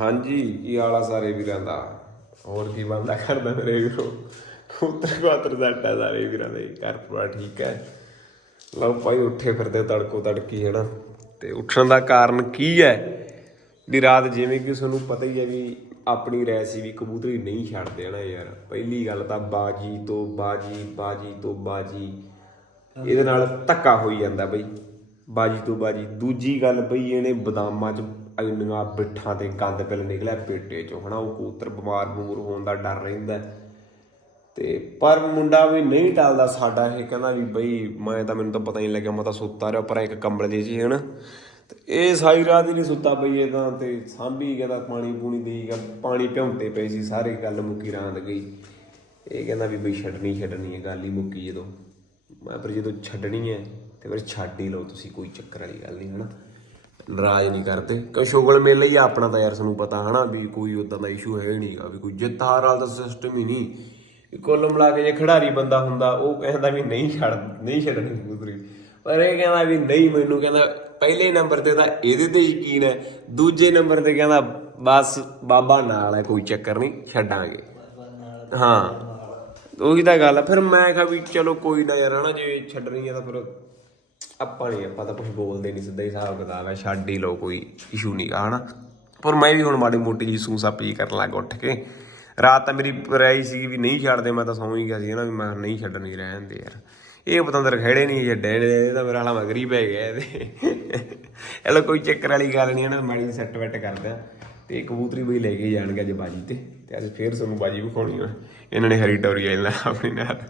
ਹਾਂਜੀ, ਕੀ ਆਲਾ ਸਾਰੇ ਵੀਰਾਂ ਦਾ? ਹੋਰ ਕੀ ਬੰਦਾ ਕਰਦਾ ਮੇਰੇ ਵੀਰੋ? ਉੱਤਰ ਕੁਆਤਰ ਸੱਟਾ ਸਾਰੇ ਵੀਰਾਂ ਦੇ, ਘਰ ਪੂਰਾ ਠੀਕ ਹੈ? ਲਓ ਭਾਈ, ਉੱਠੇ ਫਿਰਦੇ ਤੜਕੋ ਤੜਕੀ, ਹੈ ਨਾ? ਤੇ ਉੱਠਣ ਦਾ ਕਾਰਨ ਕੀ ਹੈ? ਵੀ ਰਾਤ ਜਿਵੇਂ ਕਿ ਤੁਹਾਨੂੰ ਪਤਾ ਹੀ ਹੈ ਵੀ ਆਪਣੀ ਰੈਸੀ ਵੀ ਕਬੂਤਰੀ ਨਹੀਂ ਛੱਡਦੇ ਹਨਾ ਯਾਰ? ਪਹਿਲੀ ਗੱਲ ਤਾਂ ਬਾਜੀ ਤੋਂ ਬਾਜੀ ਬਾਜੀ ਤੋਂ ਬਾਜੀ। ਇਹਦੇ ਨਾਲ ਧੱਕਾ ਹੋਈ ਜਾਂਦਾ ਬਈ। ਬਾਜੀ ਤੋਂ ਬਾਜੀ। ਦੂਜੀ ਗੱਲ ਬਈ, ਇਹਨੇ ਬਦਾਮਾਂ ਚ ਇੰਨੀਆਂ ਬਿੱਠਾਂ ਤੇ ਗੰਦ ਪਿਲ ਨਿਕਲਿਆ ਪੇਟੇ ਚੋਂ, ਹਨਾ, ਉਹ ਕੂਤਰ ਬਿਮਾਰ ਬਮੂਰ ਹੋਣ ਦਾ ਡਰ ਰਹਿੰਦਾ ਹੈ। ਤੇ ਪਰ ਮੁੰਡਾ ਵੀ ਨਹੀਂ ਟਲਦਾ ਸਾਡਾ ਇਹ, ਕਹਿੰਦਾ ਵੀ ਬਈ ਮੈਂ ਤਾਂ, ਮੈਨੂੰ ਤਾਂ ਪਤਾ ਹੀ ਨਹੀਂ ਲੱਗਿਆ, ਮੈਂ ਤਾਂ ਸੁੱਤਾ ਰਿਹਾ, ਪਰ ਇੱਕ ਕੰਬਲ ਦੇ ਜੀ ਹਨਾ। ਤੇ ਇਹ ਸਾਰੀ ਰਾਤ ਹੀ ਨਹੀਂ ਸੁੱਤਾ ਪਈ ਇਹ ਤਾਂ, ਤੇ ਸਾਂਭੀ ਗਿਆ ਤਾਂ ਪਾਣੀ ਪੂਣੀ ਦੇਈ ਗਿਆ ਪਾਣੀ ਭਿਉਂਤੇ ਪਈ ਸੀ ਸਾਰੇ, ਗੱਲ ਮੁੱਕੀ ਰਾਂਦ ਗਈ। ਇਹ ਕਹਿੰਦਾ ਵੀ ਬਈ ਛੱਡਣੀ ਛੱਡਣੀ ਹੈ, ਗੱਲ ਹੀ ਮੁੱਕੀ ਜਦੋਂ। ਮੈਂ ਪਰ ਜਦੋਂ ਛੱਡਣੀ ਹੈ, ਤੇ ਫਿਰ ਛੱਡ ਹੀ ਲਓ, ਤੁਸੀਂ ਕੋਈ ਚੱਕਰ ਵਾਲੀ ਗੱਲ ਨਹੀਂ, ਹਨਾ। ਨਾਰਾਜ਼ ਨਹੀਂ ਕਰਦੇ। ਕਿਉਂ ਸ਼ੁਗਲ ਮੇਲੇ ਹੀ ਆਪਣਾ ਤਾਂ ਯਾਰ ਸਾਨੂੰ ਪਤਾ ਹਨਾ ਵੀ ਕੋਈ ਉਦਾਂ ਦਾ ਇਸ਼ੂ ਹੈ ਨਹੀਂਗਾ ਵੀ ਕੋਈ ਜਿੱਤ ਹਾਰ ਵਾਲਾ ਤਾਂ ਸਿਸਟਮ ਹੀ ਨਹੀਂ। ਕੁੱਲ ਮਿਲਾ ਕੇ ਜੇ ਖਿਡਾਰੀ ਬੰਦਾ ਹੁੰਦਾ, ਉਹ ਕਹਿੰਦਾ ਵੀ ਨਹੀਂ ਛੱਡ, ਨਹੀਂ ਛੱਡਣੀ ਕਬੂਤਰੀ। ਪਰ ਇਹ ਕਹਿੰਦਾ ਵੀ ਨਹੀਂ, ਮੈਨੂੰ ਕਹਿੰਦਾ ਪਹਿਲੇ ਨੰਬਰ ਤੇ ਤਾਂ ਇਹਦੇ ਤੇ ਯਕੀਨ ਹੈ, ਦੂਜੇ ਨੰਬਰ ਤੇ ਕਹਿੰਦਾ ਬਸ ਬਾਬਾ ਨਾਲ ਹੈ, ਕੋਈ ਚੱਕਰ ਨਹੀਂ, ਛੱਡਾਂਗੇ। ਹਾਂ, ਉਹੀ ਤਾਂ ਗੱਲ ਆ। ਫਿਰ ਮੈਂ ਕਿਹਾ ਵੀ ਚਲੋ ਕੋਈ ਨਾ ਯਾਰ ਹਨਾ, ਜੇ ਛੱਡਣੀ ਆ ਤਾਂ ਫਿਰ ਆਪਾਂ ਨਹੀਂ ਆਪਾਂ ਤਾਂ ਕੁਝ ਬੋਲਦੇ ਨਹੀਂ ਸਿੱਧਾ ਹੀ ਹਿਸਾਬ ਕਿਤਾਬ ਹੈ, ਛੱਡ ਹੀ ਲਓ, ਕੋਈ ਇਸ਼ੂ ਨਹੀਂ ਗਾ, ਹਨਾ। ਪਰ ਮੈਂ ਵੀ ਹੁਣ ਮਾੜੀ ਮੋਟੀ ਜੀ ਸੂਸ ਸੱਪ ਜੀ ਕਰਨ ਲੱਗ ਉੱਠ ਕੇ, ਰਾਤ ਤਾਂ ਮੇਰੀ ਰਾਈ ਸੀ ਵੀ ਨਹੀਂ ਛੱਡਦੇ, ਮੈਂ ਤਾਂ ਸੌਂ ਹੀ ਗਿਆ ਸੀ ਹਨਾ ਵੀ ਮੈਂ ਨਹੀਂ ਛੱਡਣੀ ਰਹਿਣ ਦੇ ਯਾਰ। ਇਹ ਪਤੰਦਰ ਖੜੇ ਨਹੀਂ ਛੱਡੇ ਨੇ ਇਹ ਤਾਂ ਮੇਰਾ ਹਾਲਾ ਮਗਰੀ ਪੈ ਗਿਆ ਇਹਦੇ। ਇਹਲੋ ਕੋਈ ਚੱਕਰ ਵਾਲੀ ਗੱਲ ਨਹੀਂ ਹਨਾ, ਮਾੜੀ ਸੈੱਟ ਵੈਟ ਕਰਦਾ ਤੇ ਇਹ ਕਬੂਤਰੀ ਬਈ ਲੈ ਕੇ ਜਾਣਗੇ ਅੱਜ ਬਾਜੀ ਤੇ ਤੇ ਅੱਜ ਫੇਰ ਤੁਹਾਨੂੰ ਬਾਜੀ ਵਿਖਾਉਣੀ ਆ। ਇਹਨਾਂ ਨੇ ਹਰੀ ਟੋਰੀ ਆਇਲਾ ਆਪਣੀ ਨਾਲ।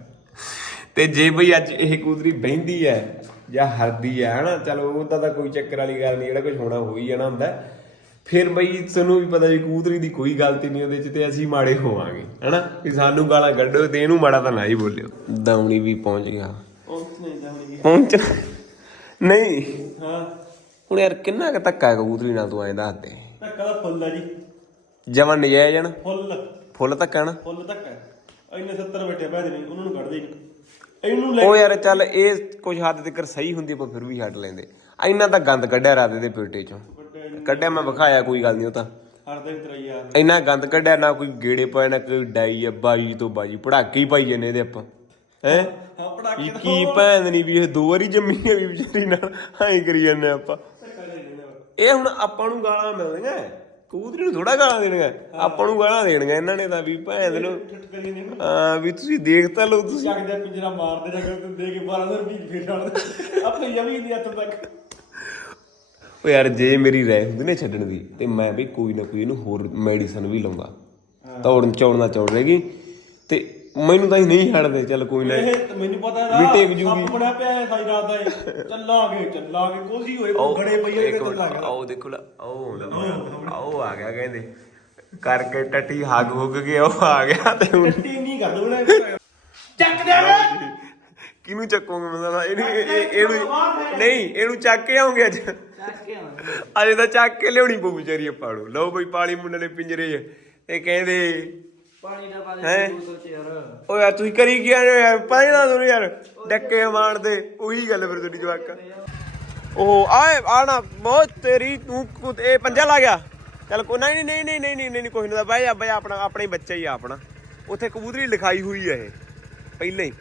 ਤੇ ਜੇ ਬਈ ਅੱਜ ਇਹ ਕਬੂਤਰੀ ਬਹਿੰਦੀ ਹੈ ਜਾਂ ਹਰਦੀ ਹੈ ਹਨਾ? ਚਲੋ ਉਹਦਾ ਤਾਂ ਕੋਈ ਚੱਕਰ ਵਾਲੀ ਗੱਲ ਨਹੀਂ ਜਿਹੜਾ ਕੁਝ ਹੋਣਾ ਹੋ ਹੀ ਜਾਣਾ ਹੁੰਦਾ। ਫਿਰ ਬਈ ਤੁਹਾਨੂੰ ਵੀ ਪਤਾ ਵੀ ਕਬੂਤਰੀ ਦੀ ਕੋਈ ਗਲਤੀ ਨਹੀਂ ਉਹਦੇ ਚ ਤੇ ਅਸੀਂ ਮਾੜੇ ਹੋਵਾਂਗੇ ਹਨਾ? ਵੀ ਸਾਨੂੰ ਗਾਲਾਂ ਕੱਢੋ ਤੇ ਇਹਨੂੰ ਮਾੜਾ ਤਾਂ ਨਾ ਹੀ ਬੋਲਿਓ। ਦਮਣੀ ਵੀ ਪਹੁੰਚ ਗਿਆ। ਪਹੁੰਚ ਨਹੀਂ ਹਾਂ। ਹੁਣ ਯਾਰ ਕਿੰਨਾ ਕੁ ਧੱਕਾ ਕਬੂਤਰੀ ਨਾਲ ਤੂੰ ਐਂ ਦੱਸ ਦੇ। ਧੱਕਾ ਦਾ ਫੁੱਲ ਆ ਜੀ। ਜਮਾਂ ਨਜਾਇਜ਼ ਜਣ ਫੁੱਲ। ਫੁੱਲ ਧੱਕਾ ਨਾ। ਫੁੱਲ ਧੱਕਾ। ਇੰਨੇ 70 ਬੈਠੇ ਪੈ ਨੇ ਉਹਨਾਂ ਨੂੰ ਕੱਢ ਦੇ ਇਹਨੂੰ ਲੈ ਉਹ ਯਾਰ ਚੱਲ ਇਹ ਕੁਝ ਹੱਦ ਤੱਕ ਸਹੀ ਹੁੰਦੀ ਪਰ ਫਿਰ ਵੀ ਛੱਡ ਲੈਂਦੇ। ਇੰਨਾ ਤਾਂ ਗੰਦ ਕੱਢਿਆ ਰਾਤੇ ਦੇ ਪੇਟੇ ਚੋਂ। ਕੱਢਿਆ ਮੈਂ ਵਿਖਾਇਆ ਕੋਈ ਗੱਲ ਨਹੀਂ ਉਹ ਤਾਂ। ਹਰਦੇ ਤੇਰਾ ਯਾਰ। ਇੰਨਾ ਗੰਦ ਕੱਢਿਆ ਨਾ ਕੋਈ ਗੇੜੇ ਪਾਏ ਨਾ ਕੋਈ ਡਾਈ ਆ ਬਾਜੀ ਤੋਂ ਬਾਜੀ ਪੜਾਕੇ ਹੀ ਪਾਈ ਜਾਂਦੇ ਇਹਦੇ ਆਪਾਂ। ਹੈ? ਇਹ ਕੀ ਭੈਣ ਨਹੀਂ ਵੀ ਇਹ ਦੋ ਵਾਰੀ ਜੰਮੀ ਹੈ ਵੀ ਵਿਚਾਰੀ ਨਾਲ ਐਂ ਕਰੀ ਜਾਂਦੇ ਆਪਾਂ। ਇਹ ਹੁਣ ਆਪਾਂ ਨੂੰ ਗਾਲਾਂ ਮਿਲਦੀਆਂ। ਕਬੂਤਰੀ ਨੂੰ ਥੋੜਾ ਗਾਲਾਂ ਦੇਣੀਆਂ। ਆਪਾਂ ਨੂੰ ਗਾਲਾਂ ਦੇਣੀਆਂ ਇਹਨਾਂ ਨੇ ਤਾਂ ਵੀ ਭੈਣ ਨੂੰ ਕਰੀ ਨੇ ਹਾਂ ਵੀ ਤੁਸੀਂ ਦੇਖ ਤਾਂ ਲਓ ਤੁਸੀਂ। ਜਗਦੇ ਪਿੰਜਰਾ ਮਾਰਦੇ ਜਾ ਕੇ ਦੇ ਕੇ 12000 ਵੀ ਫੇਰ ਛੱਡਦੇ ਆਪੇ ਜਮੀ ਨਹੀਂ ਹੱਥ ਤੱਕ। ਉਹ ਯਾਰ ਜੇ ਮੇਰੀ ਰਹਿ ਹੁੰਦੀ ਨਾ ਛੱਡਣ ਦੀ ਤੇ ਮੈਂ ਵੀ ਕੋਈ ਨਾ ਕੋਈ ਇਹਨੂੰ ਹੋਰ ਮੈਡੀਸਨ ਵੀ ਲਾਉਂਦਾ ਤੋੜਨ ਚੌੜਨਾ ਚੌੜ ਰਹੇਗੀ ਤੇ ਮੈਨੂੰ ਤਾਂ ਹੀ ਨਹੀਂ ਛੱਡਦੇ ਚੱਲ ਕੋਈ ਨਾ। ਇਹ ਤਾਂ ਮੈਨੂੰ ਪਤਾ ਵੀ ਇਹਦਾ ਟੇਕ ਜੂਗੀ। ਸੱਪ ਬਣਿਆ ਪਿਆ ਹੈ ਸਾਰੀ ਰਾਤ ਦਾ ਇਹ। ਚੱਲਾਂਗੇ ਚੱਲਾਂਗੇ ਕੋਸੀ ਹੋਏ ਘੜੇ ਪਈ ਹੋਏ ਤੇ ਲੱਗ। ਆਓ ਦੇਖੋ ਲਾ ਉਹ ਆਓ ਆ ਗਿਆ ਕਹਿੰਦੇ। ਕਰਕੇ ਟੱਟੀ ਹੱਗ ਹੁੱਗ ਕੇ ਉਹ ਆ ਗਿਆ ਤੇ ਹੁਣ ਟੱਟੀ ਨਹੀਂ ਕਰ ਦੋ ਨਾ ਚੱਕ ਦੇ ਕਿਹਨੂੰ ਚੱਕੋਗੇ ਮਤਲਬ ਇਹਨੂੰ ਇਹ- ਇਹ- ਇਹਨੂੰ ਨਹੀਂ ਇਹਨੂੰ ਚੱਕ ਕੇ ਆਉਂਗੇ ਅੱਜ। ਅਜੇ ਤਾਂ ਚੱਕ ਕੇ ਲਿਆਉਣੀ ਪਊ ਵਿਚਾਰੀ ਆਪਾਂ ਨੂੰ ਲਓ ਬਈ ਪਾਲੀ ਮੁੰਡੇ ਨੇ ਪਿੰਜਰੇ 'ਚ। ਇਹ ਕਹਿੰਦੇ ਪਾਣੀ ਦਾ ਪਾਣੀ ਹੈਂ? ਸੋਚ ਯਾਰ। ਤੁਸੀਂ ਕਰੀ ਕੀ ਆਏ ਹੋ ਯਾਰ? ਪਹਿਲਾਂ ਤੁਹਾਨੂੰ ਯਾਰ। ਡੱਕੇ ਮਾਰਦੇ ਉਹੀ ਗੱਲ ਫਿਰ ਤੁਹਾਡੀ ਜਵਾਕਾ। ਉਹ ਆਏ ਆਣਾ ਬਹੁਤ ਤੇਰੀ ਤੂੰ ਕੁ- ਇਹ ਪੰਜਾ ਲਾ ਗਿਆ। ਚੱਲ ਕੋ ਨਹੀਂ ਨਹੀਂ ਨਹੀਂ ਨਹੀਂ ਨਹੀਂ ਨਹੀਂ ਕੋਈ ਨਾ ਬਾਈ ਆ ਬਾਈ ਆਪਣਾ ਆਪਣਾ ਹੀ ਬੱਚਾ ਹੀ ਆ ਆਪਣਾ। ਉੱਥੇ ਕਬੂਤਰੀ ਲਿਖਾਈ ਹੋਈ ਹੈ ਇਹ ਪਹਿਲਾਂ ਹੀ।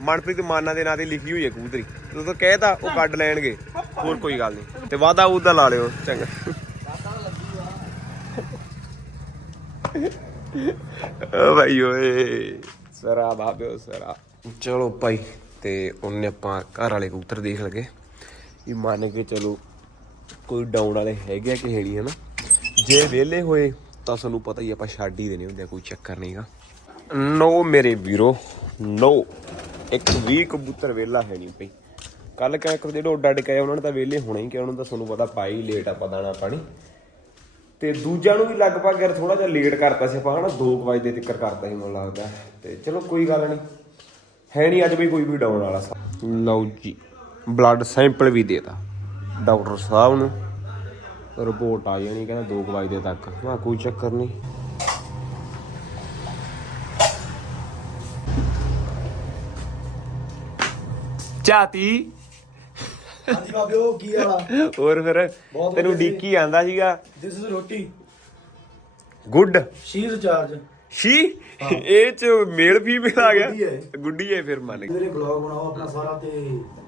ਮਨਪ੍ਰੀਤ ਮਾਨਾ ਦੇ ਨਾਂ ਤੇ ਲਿਖੀ ਹੋਈ ਹੈ ਕਬੂਤਰੀ। ਤੂੰ ਤਾਂ ਕਹਿਤਾ ਉਹ ਕੱਢ ਲੈਣਗੇ। ਹੋਰ ਕੋਈ ਗੱਲ ਨਹੀਂ। ਤੇ ਵਾਦਾ ਉਹਦਾ ਲਾ ਲਿਓ ਚੰਗਾ। ਓ ਭਾਈ ਓਏ, ਸਰਾ ਬਾਬਿਓ ਸਰਾ। ਚਲੋ ਭਾਈ, ਤੇ ਉਹਨੇ ਆਪਾਂ ਘਰ ਵਾਲੇ ਕਬੂਤਰ ਦੇਖ ਲਗੇ। ਇਹ ਮੰਨ ਕੇ ਚਲੋ, ਕੋਈ ਡਾਊਨ ਵਾਲੇ ਹੈਗੇ ਆ ਕਿ ਹੈਣੀ ਹਨਾ? ਜੇ ਵਿਹਲੇ ਹੋਏ, ਤਾਂ ਸਾਨੂੰ ਪਤਾ ਹੀ ਆਪਾਂ ਛੱਡ ਹੀ ਦੇਣੇ ਹੁੰਦੇ ਆ, ਕੋਈ ਚੱਕਰ ਨਹੀਂਗਾ ਨੋ ਮੇਰੇ ਵੀਰੋ, ਨੋ। ਇੱਕ ਵੀ ਕਬੂਤਰ ਵਿਹਲਾ ਹੈ ਨਹੀਂ ਭਾਈ। ਕੱਲ ਕਹਿ ਇੱਕ ਜਿਹੜੇ ਉੱਡ ਅੱਡ ਕੇ ਆਏ ਉਹਨਾਂ ਨੇ ਤਾਂ ਵਿਹਲੇ ਹੋਣੇ ਹੀ ਕਿ ਉਹਨਾਂ ਨੂੰ ਤਾਂ ਤੁਹਾਨੂੰ ਪਤਾ, ਪਾਈ ਲੇਟ ਆਪਾਂ ਦਾਣਾ ਪਾਣੀ। ਤੇ ਦੂਜਿਆਂ ਨੂੰ ਵੀ ਲਗਭਗ ਯਾਰ ਥੋੜਾ ਜਿਹਾ ਲੇਟ ਕਰਤਾ ਸੀ ਆਪਾਂ ਹਨਾ 2 ਵਜੇ ਦੇ ਤੱਕ ਕਰਤਾ ਸੀ ਮੈਨੂੰ ਲੱਗਦਾ। ਤੇ ਚਲੋ ਕੋਈ ਗੱਲ ਨਹੀਂ ਹੈ ਨਹੀਂ ਅੱਜ ਵੀ ਕੋਈ ਵੀ ਡਾਊਨ ਵਾਲਾ ਸਾ ਲਓ ਜੀ ਬਲੱਡ ਸੈਂਪਲ ਵੀ ਦੇਤਾ ਡਾਕਟਰ ਸਾਹਿਬ ਨੂੰ। ਰਿਪੋਰਟ ਆ ਜਾਣੀ ਕਹਿੰਦਾ 2 ਵਜੇ ਤੱਕ। ਮੈਂ ਕੋਈ ਚੱਕਰ ਨਹੀਂ। ਚਾਤੀ ਹਾਂਜੀ ਬਾਬਿਓ ਕੀ ਹਾਲ ਆ? ਹੋਰ ਫਿਰ ਬਹੁਤ ਤੈਨੂੰ ਵਧੀਆ। ਡੀਕੀ ਆਂਦਾ ਸੀਗਾ। This is roti. Good she is charge she ਇਹ ਚ ਮੇਲ ਫੀਮੇਲ ਆ ਗਿਆ। ਗੁੱਡੀ ਹੈ। ਗੁੱਡੀ ਹੈ ਫਿਰ ਮੰਨ ਗਏ ਮੇਰੇ ਬਲੌਗ ਬਣਾਓ ਆਪਣਾ ਸਾਰਾ ਤੇ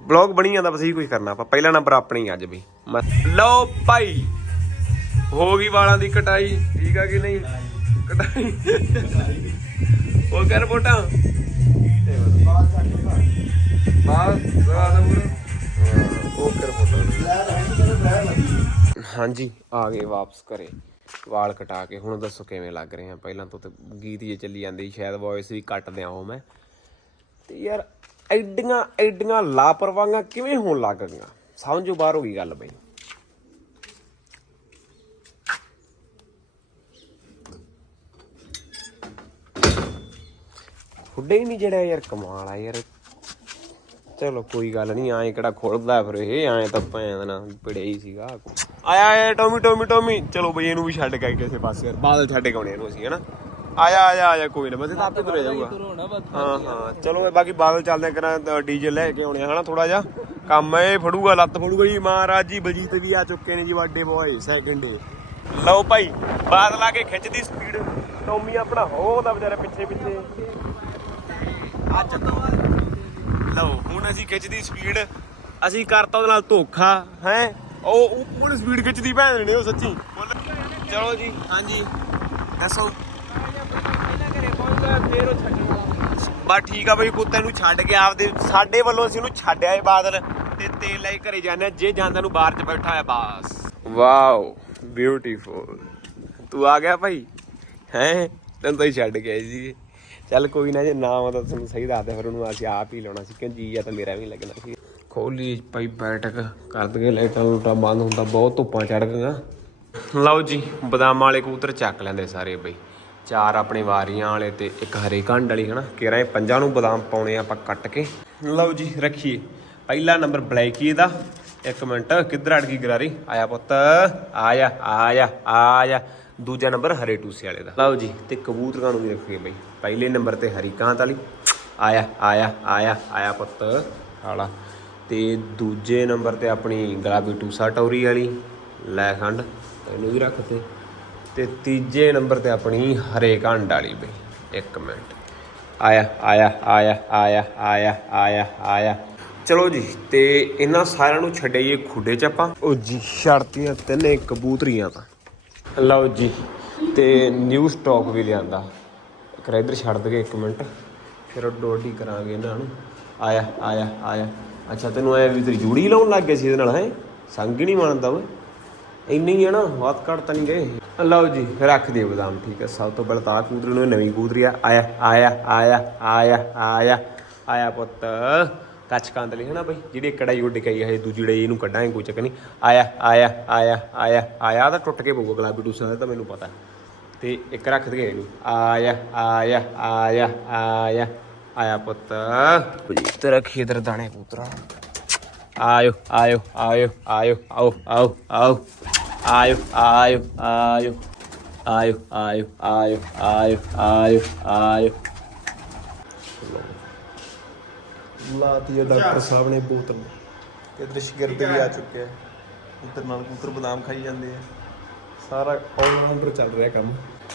ਬਲੌਗ ਬਣੀ ਜਾਂਦਾ ਬਸ ਇਹੀ ਕੁਝ ਕਰਨਾ ਆਪਾਂ। ਪਹਿਲਾ ਨੰਬਰ ਆਪਣੀ ਅੱਜ ਵੀ। ਮੈਂ- ਲਓ ਭਾਈ ਹੋ ਗਈ ਵਾਲਾਂ ਦੀ ਕਟਾਈ। ਠੀਕ ਆ ਕਿ ਨਹੀਂ? ਕਟਾਈ। ਉਹ ਕਰ ਬੋਟਾ। ਬਾਸ ਬਾਸ ਉਹ ਕਰ ਬੋਟਾ ਹਾਂਜੀ, ਆ ਗਏ ਵਾਪਸ ਘਰੇ। ਵਾਲ ਕਟਾ ਕੇ। ਹੁਣ ਦੱਸੋ ਕਿਵੇਂ ਲੱਗ ਰਹੇ ਆ? ਪਹਿਲਾਂ ਤੋਂ ਤੇ ਗੀਤ ਜੇ ਚੱਲੀ ਜਾਂਦੀ ਸ਼ਾਇਦ ਵੌਇਸ ਵੀ ਕੱਟ ਦਿਆਂ ਉਹ ਮੈਂ। ਤੇ ਯਾਰ, ਐਡੀਆਂ ਐਡੀਆਂ ਲਾਪਰਵਾਹੀਆਂ ਕਿਵੇਂ ਹੋਣ ਲੱਗ ਗਈਆਂ? ਸਮਝੋ ਬਾਹਰ ਹੋ ਗਈ ਗੱਲ ਬਈ। ਖੁੱਡੇ ਹੀ ਨਹੀਂ ਜਿਹੜਾ ਯਾਰ, ਕਮਾਲ ਆ ਯਾਰ। ਚਲੋ ਕੋਈ ਗੱਲ ਨਹੀਂ ਐਂ ਕਿਹੜਾ ਖੁੱਲਦਾ ਫਿਰ ਇਹ, ਐਂ ਤਾਂ ਭੈਣ ਨਾ ਪੜਿਆ ਹੀ ਸੀਗਾ। ਆਇਆ ਆਇਆ, ਟੋਮੀ ਟੋਮੀ ਟੋਮੀ। ਚਲੋ ਬਈ ਇਹਨੂੰ ਵੀ ਛੱਡ ਕੇ ਕਿਸੇ ਪਾਸੇ। ਯਾਰ ਬਾਦਲ ਛੱਡ ਕੇ ਆਉਣੇ ਇਹਨੂੰ ਅਸੀਂ, ਹਨਾ? ਆਇਆ ਆਇਆ ਆਇਆ, ਕੋਈ ਨਾ, ਬਸ ਇਹ ਤਾਂ ਆਪੇ ਤੁਰੇ ਜਾਊਗਾ। ਹਾਂ ਹਾਂ, ਚਲੋ ਬਾਕੀ ਬਾਦਲ ਚੱਲਦੇ ਕਰਾਂ ਡੀਜੇ ਲੈ ਕੇ ਆਉਣੇ ਆ, ਹਨਾ ਥੋੜਾ ਜਿਹਾ। ਕੰਮ ਇਹ ਫੜੂਗਾ, ਲੱਤ ਫੜੂਗਾ ਜੀ। ਮਹਾਰਾਜ ਜੀ, ਬਲਜੀਤ ਵੀ ਆ ਚੁੱਕੇ ਨੇ ਜੀ ਵਾਡੇ ਬੋਏ ਸੈਕਿੰਡ ਡੇ ਲਓ ਭਾਈ ਬਾਦਲ ਆ ਕੇ ਖਿੱਚਦੀ ਸਪੀਡ ਟੋਮੀ ਆਪਣਾ ਹੋਦਾ ਵਿਚਾਰਾ ਪਿੱਛੇ ਪਿੱਛੇ ਅੱਜ ਤੋਂ ਲਓ, ਹੁਣ ਅਸੀਂ ਖਿੱਚਦੀ ਸਪੀਡ ਅਸੀਂ ਕਰਤਾ ਉਹਦੇ ਨਾਲ ਧੋਖਾ, ਹੈ? ਉਹ ਉਹ ਪੂਰੀ ਸਪੀਡ ਖਿੱਚਦੀ ਭੈਣ ਨੇ, ਉਹ ਸੱਚੀ। ਚਲੋ ਜੀ, ਹਾਂਜੀ। ਦੱਸੋ। ਫੇਰ ਬਸ ਠੀਕ ਆ ਬਈ, ਕੁੱਤੇ ਨੂੰ ਛੱਡ ਕੇ ਆਪਦੇ, ਸਾਡੇ ਵੱਲੋਂ ਅਸੀਂ ਉਹਨੂੰ ਛੱਡਿਆ ਏ ਬਾਦਲ। ਤੇ ਤੇਲ ਲੈ ਕੇ ਘਰੇ ਜਾਂਦੇ ਹਾਂ। ਜੇ ਜਾਂਦਾ ਨੂੰ ਬਾਹਰ ਚ ਬੈਠਾ ਹੋਇਆ, ਬਾਸ। ਵਾਓ ਬਿਊਟੀਫੁਲ ਤੂੰ ਆ ਗਿਆ ਭਾਈ, ਹੈ? ਤੈਨੂੰ ਤਾਂ ਹੀ ਛੱਡ ਕੇ ਆਏ ਸੀ ਚੱਲ ਕੋਈ ਨਾ, ਜੇ ਨਾ ਆਉਂਦਾ ਤਾਂ ਤੁਹਾਨੂੰ ਸਹੀ ਦੱਸਦੇ ਫਿਰ ਉਹਨੂੰ ਅਸੀਂ ਆਪ ਹੀ ਲਾਉਣਾ ਸੀ ਕਿ ਜੀ ਆ ਤਾਂ ਮੇਰਾ ਵੀ ਲੱਗਣਾ ਸੀ। ਖੋਲੀ ਭਾਈ ਬੈਠਕ, ਕਰ ਦਗੇ ਲਾਈਟਾਂ ਲੂਟਾਂ ਬੰਦ ਹੁੰਦਾ ਬਹੁਤ ਧੁੱਪਾਂ ਚੜ ਗਈਆਂ। ਲਓ ਜੀ, ਬਦਾਮਾਂ ਵਾਲੇ ਕਬੂਤਰ ਚੱਕ ਲੈਂਦੇ ਸਾਰੇ ਬਈ। ਚਾਰ ਆਪਣੇ ਵਾਰੀਆਂ ਵਾਲੇ ਤੇ ਇੱਕ ਹਰੇ ਘੰਡ ਵਾਲੀ, ਹਨਾ? ਕਿਹੜਾ ਇਹ ਪੰਜਾਂ ਨੂੰ ਬਦਾਮ ਪਾਉਣੇ ਆ ਆਪਾਂ ਕੱਟ ਕੇ। ਲਓ ਜੀ, ਰੱਖੀਏ। ਪਹਿਲਾ ਨੰਬਰ ਬਲੈਕੀ ਦਾ ਇੱਕ ਮਿੰਟ, ਕਿੱਧਰ ਅੜ ਗਈ ਗਰਾਰੀ? ਆਇਆ ਪੁੱਤ ਆਇਆ ਆਇਆ ਆਇਆ ਦੂਜਾ ਨੰਬਰ ਹਰੇ ਟੂਸੇ ਵਾਲੇ ਦਾ। ਲਓ ਜੀ, ਤੇ ਕਬੂਤਰਾਂ ਨੂੰ ਵੀ ਰੱਖੀਏ ਬਈ। ਪਹਿਲੇ ਨੰਬਰ ਤੇ ਹਰੀ ਕਾਂਤ ਵਾਲੀ। ਆਇਆ ਆਇਆ ਆਇਆ ਆਇਆ ਪੁੱਤ। ਆਲਾ। ਤੇ ਦੂਜੇ ਨੰਬਰ ਤੇ ਆਪਣੀ ਗੁਲਾਬੀ ਟੂਸਾ ਟੌਰੀ ਵਾਲੀ, ਲੈ ਖੰਡ ਇਹਨੂੰ ਵੀ ਰੱਖਤੇ ਤੇ। ਤੀਜੇ ਨੰਬਰ ਤੇ ਆਪਣੀ ਹਰੇ ਕੰਡ ਵਾਲੀ ਬਈ, ਇੱਕ ਮਿੰਟ। ਆਇਆ ਆਇਆ ਆਇਆ ਆਇਆ ਆਇਆ ਆਇਆ ਆਇਆ। ਚਲੋ ਜੀ, ਤੇ ਇਹਨਾਂ ਸਾਰਿਆਂ ਨੂੰ ਛੱਡਈਏ ਖੁੱਡੇ ਚ ਆਪਾਂ। ਉਹ ਜੀ, ਛੜਤੀਆਂ ਤਿੰਨੇ ਕਬੂਤਰੀਆਂ ਤਾਂ। ਲਓ ਜੀ, ਤੇ ਨਿਊ ਸਟਾਕ ਵੀ ਲਿਆਂਦਾ। ਇੱਕ ਇੱਧਰ ਛੱਡ ਦਗੇ ਇੱਕ ਮਿੰਟ। ਫਿਰ ਡੋਡੀ ਕਰਾਂਗੇ ਇਹਨਾਂ ਨੂੰ। ਆਇਆ ਆਇਆ ਆਇਆ। ਅੱਛਾ, ਤੈਨੂੰ ਐ ਵੀ ਤੇਰੀ ਜੂੜੀ ਲਾਉਣ ਲੱਗ ਗਏ ਸੀ ਇਹਦੇ ਨਾਲ, ਹੈ? ਸੰਗ ਹੀ ਨਹੀਂ ਮੰਨਦਾ ਓਏ। ਇੰਨੀ ਹੀ ਹੈ ਨਾ ਬਾਤ ਕੱਢ ਤਾਂ ਨਹੀਂ ਗਏ। ਲਓ ਜੀ, ਰੱਖ ਦਿਓ ਬਦਾਮ, ਠੀਕ ਹੈ ਸਭ ਤੋਂ ਪਹਿਲਾਂ ਤਾਂ ਆਹ ਨੂੰ, ਇਹ ਨਵੀਂ ਕਬੂਤਰੀ ਆ। ਆਇਆ ਆਇਆ ਆਇਆ ਆਇਆ ਆਇਆ। ਆਇਆ ਪੁੱਤ। ਕੱਚ ਕੰਦ ਲਈ ਹਨਾ ਬਈ? ਜਿਹੜੀ ਕੜਾਈ ਉੱਡ ਗਈ ਹੈ ਦੂਜੀ ਡਈ ਇਹਨੂੰ ਕੱਢਾਂਗੇ ਕੋਈ ਚੱਕ ਨਹੀਂ। ਆਇਆ ਆਇਆ ਆਇਆ ਆਇਆ ਆਇਆ ਤਾਂ ਟੁੱਟ ਕੇ ਪਊਗਾ ਗੁਲਾਬੀ ਟੂਸਾ ਦਾ ਤਾਂ ਮੈਨੂੰ ਪਤਾ। ਤੇ ਇੱਕ ਰੱਖ ਦਗੇ ਇਹਨੂੰ। ਆਇਆ ਆਇਆ ਆਇਆ ਆਇਆ ਆਇਆ ਪੁੱਤ। ਜੀ ਤੇ ਰੱਖੀ ਇਧਰ ਦਾਣੇ ਕਬੂਤਰਾ। ਆਇਓ ਆਇਓ ਆਇਓ ਆਇਓ ਆਓ ਆਓ ਆਓ। ਆਇਓ ਆਇਓ ਆਇਓ ਆਇਓ ਆਇਓ ਆਇਓ ਆਇਓ ਆਇਓ ਆਇਓ। ਲਾਤੀ ਹੈ ਡਾਕਟਰ ਸਾਹਿਬ ਨੇ ਬੋਤਲ। ਇਧਰ ਸ਼ਗਿਰਦ ਵੀ ਆ ਚੁੱਕੇ ਆ। ਇਧਰ ਨਾਲ ਕਬੂਤਰ ਬਦਾਮ ਖਾਈ ਜਾਂਦੇ ਆ। ਸਾਰਾ ਆਲਰਾਊਂਡਰ ਚੱਲ ਰਿਹਾ ਕੰਮ।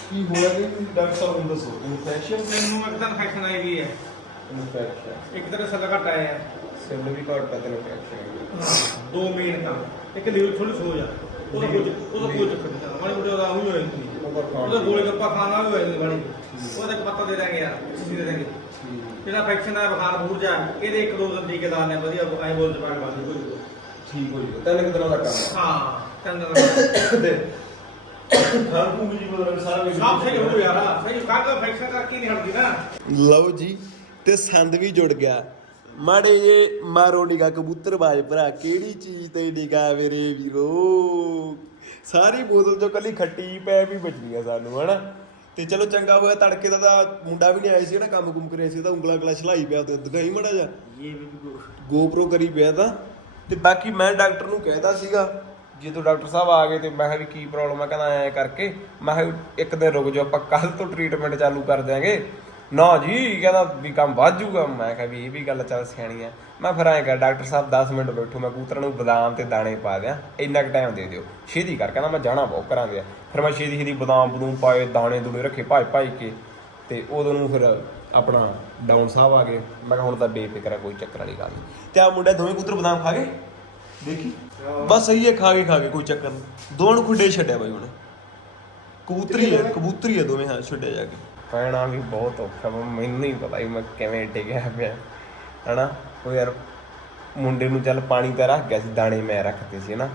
ਕੀ ਹੋਇਆ ਜੀ? ਡਾਕਟਰ ਸਾਹਿਬ ਨੂੰ ਦੱਸੋ ਇਨਫੈਕਸ਼ਨ ਮੈਨੂੰ ਇੱਕ ਦਿਨ ਫੈਕਸ਼ਨ ਆਈ ਗਈ ਹੈ। ਇਨਫੈਕਸ਼ਨ ਇੱਕ ਦਿਨ ਸੱਲ ਘਟ ਆਇਆ ਹੈ। ਸਿਰ ਵੀ ਘੱਟ ਪਤਾ ਨਹੀਂ ਇਨਫੈਕਸ਼ਨ ਦੋ ਮੇਨ ਕੰਮ ਇੱਕ ਲਿਵਰ ਥੋੜੀ ਸੋ ਜਾ। ਉਹਦਾ ਕੋਈ ਉਹਦਾ ਕੋਈ ਚੱਕਰ ਨਹੀਂ। ਮਾੜੀ ਮੋਟੀ ਉਹਦਾ ਉਹਦਾ ਗੋਲੇ ਗੱਪਾ ਖਾਣਾ ਵੀ ਹੋਇਆ ਮਾੜੀ ਉਹਦਾ ਇੱਕ ਪੱਤਾ ਦੇ ਦਾਂਗੇ ਯਾਰ ਅਸੀਂ ਦੇ ਦਾਂਗੇ ਜਿਹੜਾ ਫੈਕਸ਼ਨ ਹੈ ਬੁਖਾਰ ਬੂਰ ਜਾ ਇਹਦੇ ਇੱਕ ਦੋ ਦਿਨ ਟੀਕੇਦਾਰ ਨੇ ਵਧੀਆ ਐ ਬੋਲ ਚ ਪਾ ਕੇ ਬਾਦੀ ਕੋਈ ਠੀਕ ਹੋ ਜੂਗਾ ਤਿੰਨ ਕੁ ਦਿਨਾਂ ਦਾ ਕੰਮ ਹਾਂ। ਚੰਗਾ ਦੇ ਖਾਣ ਪੂਣ ਜੀ ਬਦਲ ਸਾਰਾ ਕੁਝ ਸਭ ਸਹੀ ਹੋ ਯਾਰ ਸਹੀ। ਕਾਹਦਾ ਫੈਕਸ਼ਨ ਕਰਕੇ ਨਹੀਂ ਹਟਦੀ ਨਾ। ਲਓ ਜੀ ਤੇ ਸੰਦ ਵੀ ਜੁੜ ਗਿਆ। ਮਾੜੇ ਜੇ ਮਾਰੋ ਨਿਗਾ ਕਬੂਤਰਬਾਜ਼ ਭਰਾ ਕਿਹੜੀ ਚੀਜ਼ ਤੇ ਨਿਗਾ ਮੇਰੇ ਵੀਰੋ? ਸਾਰੀ ਬੋਤਲ ਚੋਂ ਕੱਲੀ ਖੱਟੀ ਪੈ ਵੀ ਬਚਦੀਆਂ ਸਾਨੂੰ ਹਨਾ? ਤੇ ਚਲੋ ਚੰਗਾ ਹੋਇਆ ਤੜਕੇ ਦਾ ਤਾਂ ਮੁੰਡਾ ਵੀ ਨਹੀਂ ਆਇਆ ਸੀ ਜਿਹੜਾ ਕੰਮ ਕੁਮ ਕਰਿਆ ਸੀ ਤਾਂ ਉਂਗਲਾ ਗਲਾ ਛਲਾਈ ਪਿਆ ਤੇ ਦਿਖਾਈ ਮੜਾ ਜਾ ਇਹ ਵੀ ਗੋਪਰੋ ਕਰੀ ਪਿਆ ਤਾਂ। ਤੇ ਬਾਕੀ ਮੈਂ ਡਾਕਟਰ ਨੂੰ ਕਹਿਤਾ ਸੀਗਾ ਜਦੋਂ ਡਾਕਟਰ ਸਾਹਿਬ ਆ ਗਏ ਤੇ ਮੈਂ ਕਿਹਾ ਵੀ ਕੀ ਪ੍ਰੋਬਲਮ ਹੈ ਕਹਿੰਦਾ ਐ ਕਰਕੇ ਮੈਂ ਕਿਹਾ ਇੱਕ ਦਿਨ ਰੁਕ ਜਾਓ ਆਪਾਂ ਕੱਲ ਤੋਂ ਟ੍ਰੀਟਮੈਂਟ ਚਾਲੂ ਕਰ ਦਿਆਂਗੇ। ਨਾ ਜੀ, ਕਹਿੰਦਾ ਵੀ ਕੰਮ ਵੱਧ ਜਾਊਗਾ। ਮੈਂ ਕਿਹਾ ਵੀ ਇਹ ਵੀ ਗੱਲ ਚੱਲ ਸਿਆਣੀ ਆ। ਮੈਂ ਫਿਰ ਐਂ ਕਰ ਡਾਕਟਰ ਸਾਹਿਬ 10 ਮਿੰਟ ਬੈਠੋ, ਮੈਂ ਕੂਤਰਾਂ ਨੂੰ ਬਦਾਮ ਤੇ ਦਾਣੇ ਪਾ ਦਿਆਂ। ਇੰਨਾ ਕੁ ਟਾਈਮ ਦੇ ਦਿਓ। ਛੇਤੀ ਕਰ, ਕਹਿੰਦਾ ਮੈਂ ਜਾਣਾ ਬਹੁਤ ਕਰਾਂਗੇ ਫਿਰ ਮੈਂ ਛੇਤੀ ਛੇਤੀ ਬਦਾਮ ਬਦੂਮ ਪਾਏ, ਦਾਣੇ ਦੂਣੇ ਰੱਖੇ, ਭਾਈ ਭਾਈ ਕੇ। ਤੇ ਉਦੋਂ ਨੂੰ ਫਿਰ ਆਪਣਾ ਡਾਊਨ ਸਾਹਿਬ ਆ ਗਏ। ਮੈਂ ਕਿਹਾ ਹੁਣ ਤਾਂ ਬੇਫਿਕਰ ਆ, ਕੋਈ ਚੱਕਰ ਵਾਲੀ ਗੱਲ ਨਹੀਂ। ਤੇ ਆ ਮੁੰਡਾ ਦੋਵੇਂ ਕੂਤਰ ਬਦਾਮ ਖਾ ਗਏ? ਦੇਖੀ? ਬਸ ਸਹੀ ਹੈ, ਖਾ ਕੇ ਖਾ ਕੇ ਕੋਈ ਚੱਕਰ ਨਹੀਂ। ਦੋਵਾਂ ਨੂੰ ਖੁੱਡੇ ਛੱਡਿਆ ਬਾਈ ਹੁਣ ਕਬੂਤਰੀ ਹੈ ਕਬੂਤਰੀ ਹੈ ਦੋਵੇਂ, ਹਾਂ, ਛੱਡਿਆ ਜਾ ਕੇ। ਪੈਣਾ ਵੀ ਬਹੁਤ ਔਖਾ ਵਾ ਮੈਨੂੰ ਨਹੀਂ ਪਤਾ ਵੀ ਮੈਂ ਕਿਵੇਂ ਟਿਕਿਆ ਪਿਆ। ਹਨਾ? ਉਹ ਯਾਰ ਮੁੰਡੇ ਨੂੰ ਚੱਲ ਪਾਣੀ ਤਾਂ ਰੱਖ ਗਿਆ ਸੀ, ਦਾਣੇ ਮੈਂ ਰੱਖਤੇ ਸੀ, ਹਨਾ?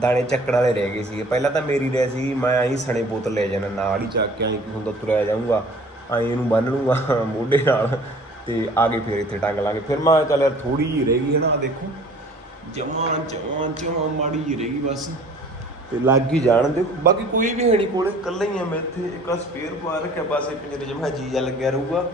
ਦਾਣੇ ਚੱਕਣ ਵਾਲੇ ਰਹਿ ਗਏ ਸੀ ਪਹਿਲਾਂ ਤਾਂ ਮੇਰੀ ਰਹਿ ਸੀ, ਮੈਂ ਆਈ ਸਣੇ ਬੋਤਲ ਲੈ ਜਾਣਾ, ਨਾਲ ਹੀ ਚੱਕ ਕੇ ਆਈ ਹੁੰਦਾ ਤੁਰਿਆ ਜਾਊਂਗਾ। ਆਈ ਇਹਨੂੰ ਬੰਨ ਲੂੰਗਾ ਮੋਢੇ ਨਾਲ ਤੇ ਆ ਕੇ ਫਿਰ ਇੱਥੇ ਟੰਗ ਲਾਂਗੇ। ਫਿਰ ਮੈਂ ਚੱਲ ਯਾਰ ਥੋੜੀ ਜਿਹੀ ਰਹਿ ਗਈ, ਹਨਾ? ਆਹ ਦੇਖੋ। ਜਮਾ ਜਮਾ ਜਮਾ ਮਾੜੀ ਜਿਹੀ ਰਹਿ ਗਈ ਬਸ। ਤੇ ਲੱਗ ਹੀ ਜਾਣ ਦੇ ਬਾਕੀ ਕੋਈ ਵੀ ਹੈ ਨਹੀਂ ਕੋਲੇ, ਇਕੱਲਾ ਹੀ ਆ ਮੈਂ ਇੱਥੇ, ਇੱਕ ਆ ਸਪੇਅਰ ਪਾ ਰੱਖਿਆ ਬਸ ਇੱਕ ਜਿਹੜੇ ਜਿਹਾ ਜੀਜਾ ਲੱਗਿਆ ਰਹੂਗਾ।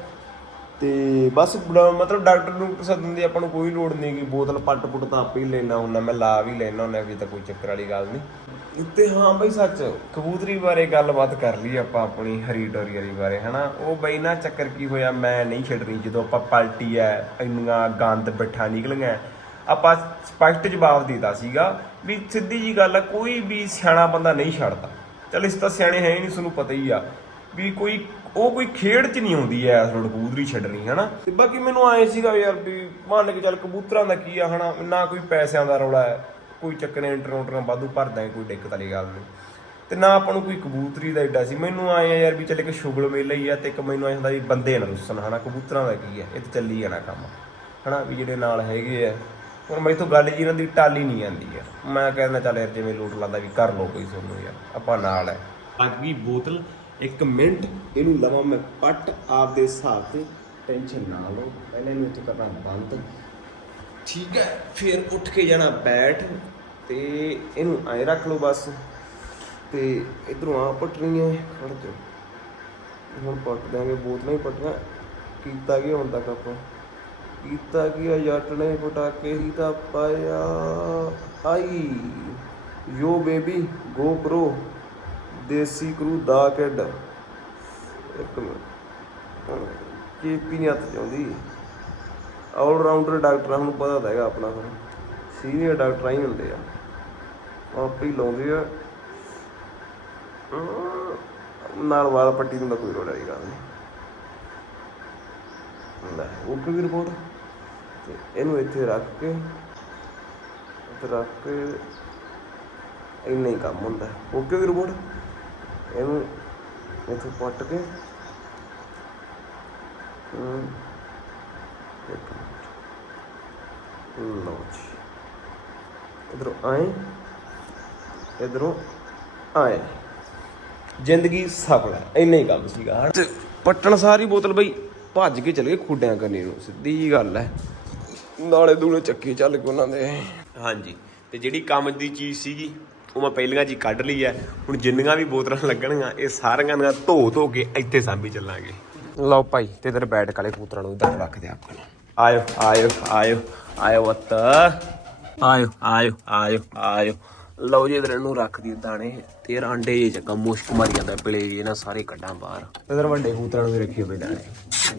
ਤੇ ਬਸ ਮਤਲਬ ਡਾਕਟਰ ਨੂੰ ਸੱਦਣ ਦੀ ਆਪਾਂ ਨੂੰ ਕੋਈ ਲੋੜ ਨਹੀਂ ਕਿ ਬੋਤਲ ਪੱਟ ਪੁੱਟ ਤਾਂ ਆਪੇ ਹੀ ਲੈਣਾ ਹੁੰਦਾ, ਮੈਂ ਲਾ ਵੀ ਲੈਣਾ ਹੁੰਦਾ ਵੀ ਤਾਂ ਕੋਈ ਚੱਕਰ ਵਾਲੀ ਗੱਲ ਨਹੀਂ। ਤੇ ਹਾਂ ਬਈ ਸੱਚ, ਕਬੂਤਰੀ ਬਾਰੇ ਗੱਲਬਾਤ ਕਰ ਲਈ ਆਪਾਂ ਆਪਣੀ, ਹਰੀ ਡੋਰੀ ਵਾਲੀ ਬਾਰੇ, ਹਨਾ? ਉਹ ਬਈ ਨਾ ਚੱਕਰ ਕੀ ਹੋਇਆ, ਮੈਂ ਨਹੀਂ ਛੱਡਣੀ, ਜਦੋਂ ਆਪਾਂ ਪਲਟੀ ਐ, ਇੰਨੀਆਂ ਗੰਦ ਬਿਠਾ ਨਿਕਲੀਆਂ ਆਪਾਂ ਸਪਸ਼ਟ ਜਵਾਬ ਦਿੱਤਾ ਸੀਗਾ ਵੀ ਸਿੱਧੀ ਜੀ ਗੱਲ ਆ, ਕੋਈ ਵੀ ਸਿਆਣਾ ਬੰਦਾ ਨਹੀਂ ਛੱਡਦਾ। ਚਲ ਇਸ ਤਾਂ ਸਿਆਣੇ ਹੈ ਹੀ ਨਹੀਂ, ਤੁਹਾਨੂੰ ਪਤਾ ਹੀ ਆ। ਵੀ ਕੋਈ, ਉਹ ਕੋਈ ਖੇਡ ਚ ਨਹੀਂ ਆਉਂਦੀ ਐ, ਇਸ ਕਬੂਤਰੀ ਛੱਡਣੀ, ਹਨਾ? ਤੇ ਬਾਕੀ ਮੈਨੂੰ ਆਏ ਸੀਗਾ ਯਾਰ ਵੀ ਮੰਨ ਕੇ ਚੱਲ ਕਬੂਤਰਾਂ ਦਾ ਕੀ ਆ, ਹਨਾ? ਨਾ ਕੋਈ ਪੈਸਿਆਂ ਦਾ ਰੌਲਾ ਹੈ ਕੋਈ ਚੱਕਣੇ ਇੰਟਰਨੈਟਾਂ ਵਾਧੂ ਭਰਦਾ ਕੋਈ ਦਿੱਕਤ ਵਾਲੀ ਗੱਲ ਨਹੀਂ। ਤੇ ਨਾ ਆਪਾਂ ਨੂੰ ਕੋਈ ਕਬੂਤਰੀ ਦਾ ਐਡਾ ਸੀ। ਮੈਨੂੰ ਆਏ ਆ ਯਾਰ ਵੀ ਚੱਲ ਇੱਕ ਸ਼ੁਗਲ ਮੇਲਾ ਹੀ ਆ ਤੇ ਇੱਕ ਮੈਨੂੰ ਆਏ ਹੁੰਦਾ ਵੀ ਬੰਦੇ ਨਾ ਰੁੱਸਣ, ਹਨਾ? ਕਬੂਤਰਾਂ ਦਾ ਕੀ ਆ? ਇਹ ਤੇ ਚੱਲੀ ਜਾਣਾ ਕੰਮ, ਹਨਾ? ਵੀ ਜਿਹੜੇ ਨਾਲ ਹੈਗੇ ਆ ਹੁਣ ਮੈਥੋਂ ਗੱਲ ਜੀ ਇਹਨਾਂ ਦੀ ਟਾਲੀ ਨਹੀਂ ਆਂਦੀ ਯਾਰ। ਮੈਂ ਕਹਿੰਦਾ ਚੱਲ ਯਾਰ ਜਿਵੇਂ ਲੋਟ ਲੱਗਦਾ ਵੀ ਕਰ ਲਓ ਕੋਈ ਸੋਨੂੰ ਯਾਰ, ਆਪਾਂ ਨਾਲ ਹੈ ਲੱਗ ਗਈ ਬੋਤਲ, ਇੱਕ ਮਿੰਟ, ਇਹਨੂੰ ਲਵਾਂ ਮੈਂ ਪੱਟ, ਆਪਦੇ ਹਿਸਾਬ ਤੇ ਟੈਨਸ਼ਨ ਨਾ ਲਓ। ਪਹਿਲੇ ਇਹਨੂੰ ਇੱਥੇ ਕਰਨਾ ਬੰਦ। ਠੀਕ ਹੈ ਫਿਰ ਉੱਠ ਕੇ ਜਾਣਾ ਬੈਠ ਤੇ ਇਹਨੂੰ ਐ ਰੱਖ ਲਓ ਬਸ। ਤੇ ਇਧਰੋਂ ਆ ਪਟਣੀਆਂ ਖੜ ਜਾ ਹੁਣ ਪੱਟ ਦਾਂਗੇ ਬੋਤਲਾਂ ਹੀ ਪਟਣਾ ਕੀਤਾ ਕੀ ਹੁਣ ਤੱਕ ਆਪਾਂ? ਕੀਤਾ ਕੀ ਜੱਟ ਨੇ ਪਟਾਕੇ ਹੀ ਤਾਂ ਪਾਇਆ। ਆਈ, ਯੋ ਬੇਬੀ, ਗੋ ਪ੍ਰੋ, ਦੇਸੀ ਕਰੂ ਦਾ ਕਿਡ। ਇੱਕ ਮਿੰਟ। ਚੇਪੀ ਨਹੀਂ ਹੱਥ ਚਾਉਂਦੀ ਆਲ ਰਾਊਂਡਰ ਡਾਕਟਰਾਂ ਨੂੰ ਪਤਾ ਤਾਂ ਹੈਗਾ ਆਪਣਾ ਫਿਰ ਸੀਨੀਅਰ ਡਾਕਟਰ ਹੀ ਹੁੰਦੇ ਆ। ਆਪੇ ਹੀ ਲਾਉਂਦੇ ਆ। ਨਾਲ ਵਾਲ ਪੱਟੀ ਨੂੰ ਤਾਂ ਕੋਈ ਲੋੜ ਵਾਲੀ ਗੱਲ ਲੈ ਓਕੇ ਵੀ ਰਿਪੋਰਟ ਤੇ ਇਹਨੂੰ ਇੱਥੇ ਰੱਖ ਕੇ ਇੱਥੇ ਰੱਖ ਕੇ ਇੰਨਾ ਹੀ ਕੰਮ ਹੁੰਦਾ। ਓਕੇ ਵੀ ਰਿਪੋਰਟ ਇਹਨੂੰ ਇੱਥੇ ਪੱਟ ਕੇ ਹਮ, ਇੱਕ ਮਿੰਟ। ਲਓ ਜੀ। ਇਧਰੋਂ ਆਏ ਇਧਰੋਂ ਆਏ। ਜ਼ਿੰਦਗੀ ਸਫਲ ਹੈ ਇੰਨਾ ਹੀ ਕੰਮ ਸੀਗਾ। ਪੱਟਣ ਸਾਰੀ ਬੋਤਲ ਬਈ ਭੱਜ ਕੇ ਚਲੇ ਗਏ ਖੁੱਡਿਆਂ ਕਰਨੀ ਨੂੰ। ਸਿੱਧੀ ਜੀ ਗੱਲ ਹੈ। ਨਾਲੇ ਦੂਲੇ ਚੱਕੇ ਚੱਲ ਕੇ ਉਹਨਾਂ ਦੇ। ਹਾਂਜੀ ਤੇ ਜਿਹੜੀ ਕੰਮ ਦੀ ਚੀਜ਼ ਸੀਗੀ ਉਹ ਮੈਂ ਪਹਿਲੀਆਂ ਜੀ ਕੱਢ ਲਈ ਹੈ ਹੁਣ ਜਿੰਨੀਆਂ ਵੀ ਬੋਤਲਾਂ ਲੱਗਣਗੀਆਂ ਇਹ ਸਾਰੀਆਂ ਦੀਆਂ ਧੋ ਧੋ ਕੇ ਇੱਥੇ ਸਾਂਭੀ ਚੱਲਾਂਗੇ। ਲਓ ਭਾਈ ਤੇ ਇਧਰ ਬੈਠ ਕਾਲੇ ਕਬੂਤਰਾਂ ਨੂੰ ਇਧਰ ਰੱਖ ਦੇ ਆਪਾਂ ਆਇਓ ਆਇਓ ਆਇਓ ਆਇਓ ਵੱਤ ਆਇਓ। ਆਇਓ ਆਇਓ ਆਇਓ। ਲਓ ਜੀ ਇਧਰ ਇਹਨੂੰ ਰੱਖ ਦੀ ਦਾਣੇ। ਤੇ ਆਂਡੇ ਜੇ ਚੱਕਾ ਮੁਸ਼ਕ ਮਾਰੀ ਜਾਂਦਾ ਪਿਲੇ ਵੀ ਇਹਨਾਂ ਸਾਰੇ ਕੱਢਾਂ ਬਾਹਰ। ਇਧਰ ਵੱਡੇ ਕਬੂਤਰਾਂ ਨੂੰ ਵੀ ਰੱਖੀ ਹੋਵੇ ਦਾਣੇ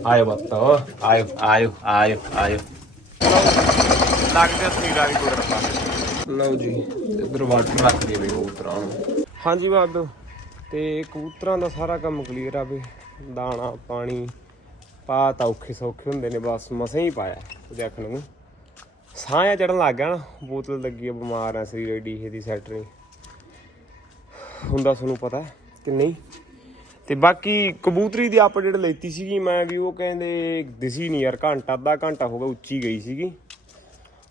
ਆਇਓ ਵੱਤ ਆਇਓ ਆਇਓ ਆਇਓ ਆਇਓ। ਲੱਗਦੇ ਸੀ ਗਾੜੀ ਕੋਲ ਰੱਖਾ ਲਓ ਜੀ ਇਧਰ ਵਾਟਰ ਰੱਖ ਦੇ ਬਈ ਕਬੂਤਰਾਂ ਨੂੰ। ਹਾਂਜੀ ਬਾਬੇ ਤੇ ਕਬੂਤਰਾਂ ਦਾ ਸਾਰਾ ਕੰਮ ਕਲੀਅਰ ਆ ਵੀ ਦਾਣਾ ਪਾਣੀ ਪਾ ਤਾਂ ਔਖੇ ਸੌਖੇ ਹੁੰਦੇ ਨੇ ਬਸ ਮਸਾਂ ਹੀ ਪਾਇਆ ਦੇਖਣ ਨੂੰ। ਸਾਹ ਆ ਚੜਨ ਲੱਗ ਗਿਆ ਨਾ ਬੋਤਲ ਲੱਗੀ ਆ ਬਿਮਾਰ ਆ ਸਰੀਰ ਏਡੀ ਇਹਦੀ ਸੈਟ ਨਹੀਂ। ਹੁੰਦਾ ਤੁਹਾਨੂੰ ਪਤਾ ਕਿ ਨਹੀਂ? ਤੇ ਬਾਕੀ ਕਬੂਤਰੀ ਦੀ ਅਪਡੇਟ ਲੈਤੀ ਸੀਗੀ, ਮੈਂ ਵੀ ਉਹ ਕਹਿੰਦੇ ਦਿਸੀ ਨਹੀਂ ਯਾਰ, ਘੰਟਾ, ਅੱਧਾ ਘੰਟਾ ਹੋ ਗਿਆ, ਉੱਚੀ ਗਈ ਸੀਗੀ।